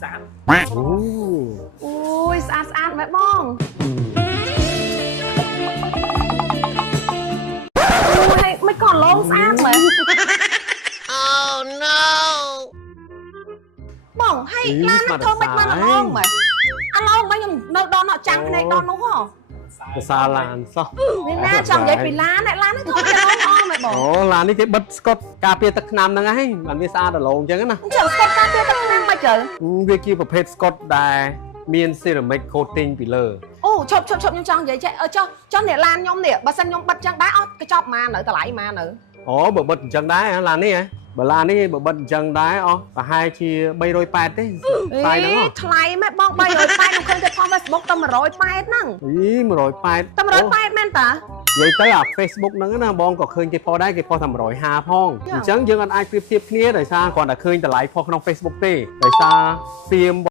13 ui xa xa mẹ bong ui mấy con lông xa mẹ Oh no. bong hay lan nó thơm mấy con lông mẹ ăn lông mấy nhầm nó đo nó trắng cái này đo nó hả ភាសាឡានសោះ nè chẳng vậy vì lan này lan nó thơm cái lông mẹ អូ bong ឡាននេះគេបិទស្កុតការពារទឹកថ្នាំហ្នឹងហើយបានវាស្អាតរលោងអញ្ចឹងណា chẳng sốt ca kia tao năng mà trời វាជាប្រភេទស្កុតដែលមាន ceramic coating ពីលើ ô chụp nhưng chẳng vậy chạy cho nè lan nhom nè bà xanh nhom bật chẳng đá cái chọc mà nữa tao lại mà nữa អូបើបិទអញ្ចឹងដែរឡាននេះហ៎បើឡាននេះបើបិទអញ្ចឹងដែរអស់ប្រហែលជា380ទេថ្លៃហ្នឹង ថ្លៃម៉ែបង380ខ្ញុំឃើញតែផង Facebook តែ180ហ្នឹង អី180 តែ180មែនតា និយាយទៅអា Facebook ហ្នឹងណាបងក៏ឃើញគេផុសដែរគេផុសតែ150ផងអញ្ចឹងយើងអាចប្រៀបធៀបគ្នាដោយសារគ្រាន់តែឃើញតម្លៃផុសក្នុង Facebook ទេដោយសារសៀម